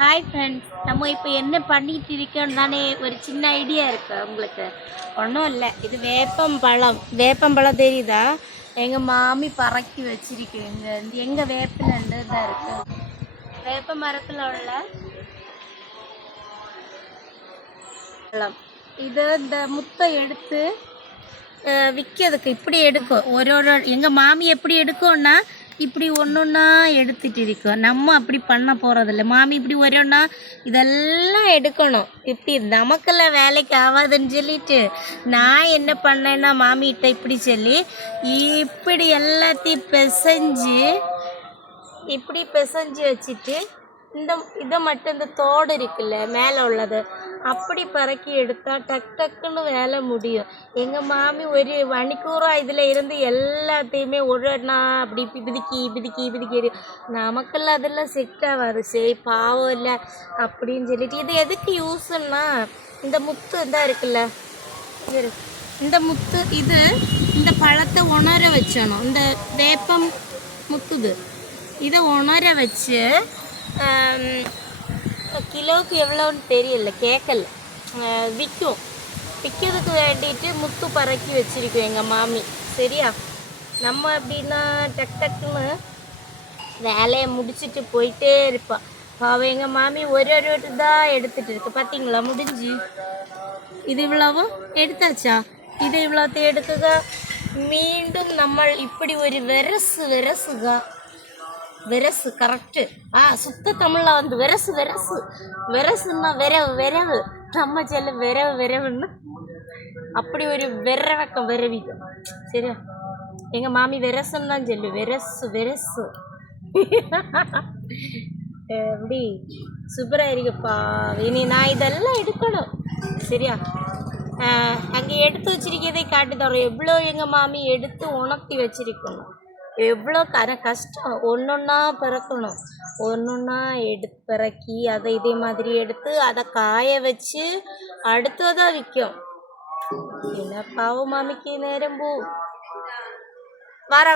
Hi friends, நம்ம இப்போ என்ன பண்ணிட்டு இருக்கோம் தானே ஒரு சின்ன ஐடியா இருக்கு உங்களுக்கு. ஒன்றும் இல்லை, இது வேப்பம்பழம் தெரியுதா? எங்கள் மாமி பறக்கி வச்சிருக்கிறேங்க. எங்கள் வேப்பிலண்டு தான் இருக்கு. வேப்ப மரத்தில் உள்ள பழம் இது. இந்த முத்தை எடுத்து விற்கிறதுக்கு இப்படி எடுக்கும். எங்கள் மாமி எப்படி எடுக்கும்னா இப்படி ஒன்றா எடுத்துட்டு இருக்கோம். நம்ம அப்படி பண்ண போகிறதில்ல. மாமி இப்படி ஒன்றா இதெல்லாம் எடுக்கணும். இப்படி நமக்கெல்லாம் வேலைக்கு ஆகாதுன்னு சொல்லிட்டு நான் என்ன பண்ணேன்னா மாமிகிட்ட இப்படி சொல்லி இப்படி எல்லாத்தையும் பிசைஞ்சு வச்சுட்டு இதை மட்டும் இந்த தோடு இருக்குல்ல மேலே உள்ளது அப்படி பறக்கி எடுத்தால் டக்குன்னு வேலை முடியும். எங்கள் மாமி ஒரு மணிக்கூறாக இதில் இருந்து எல்லாத்தையுமே ஒன்றா அப்படி பிதுக்கி நமக்கெல்லாம் அதெல்லாம் செட் ஆகாது. சரி பாவம் இல்லை அப்படின்னு சொல்லிட்டு இது எதுக்கு யூஸ்ன்னா இந்த முத்து தான் இருக்குல்ல, இந்த முத்து இந்த பழத்தை உணர வச்சணும். இந்த வேப்பம் முத்துது இதை உணர வச்சு கிலோவுக்கு எவ்வளோன்னு தெரியல, கேட்கல, விற்கிறதுக்கு வேண்டிட்டு முத்து பறக்கி வச்சிருக்கோம் எங்கள் மாமி. சரியா? நம்ம அப்படின்னா டக்குன்னு வேலையை முடிச்சுட்டு போயிட்டே இருப்பாள். அவள் எங்கள் மாமி ஒரு தான் எடுத்துகிட்டு இருக்கு. பார்த்தீங்களா? முடிஞ்சு இது இவ்வளவும் எடுத்தாச்சா? இது இவ்வளோத்தையும் எடுத்துக்க மீண்டும் நம்ம இப்படி ஒரு வெரசு கரெக்டு. சுத்த தமிழில் வந்து வெரசுன்னா விரவு நம்ம செல்ல விரவுன்னு அப்படி ஒரு விரவிக்கும். சரியா? எங்கள் மாமி வெரசுன்னு தான் சொல்லு. வெரசு எப்படி சூப்பராக இருக்குப்பா. இனி நான் இதெல்லாம் எடுக்கணும். சரியா? அங்கே எடுத்து வச்சிருக்கிறதை காட்டி தரோம். எவ்வளோ எங்கள் மாமி எடுத்து உணர்த்தி வச்சிருக்கணும். எவ்வளோ கஷ்டம். ஒன்றா பிறக்கணும். ஒன்றா பிறக்கி அதை இதே மாதிரி எடுத்து அதை காய வச்சு அடுத்ததாக விற்கும். என்ன பாவம் மாமிக்கு நேரம் வர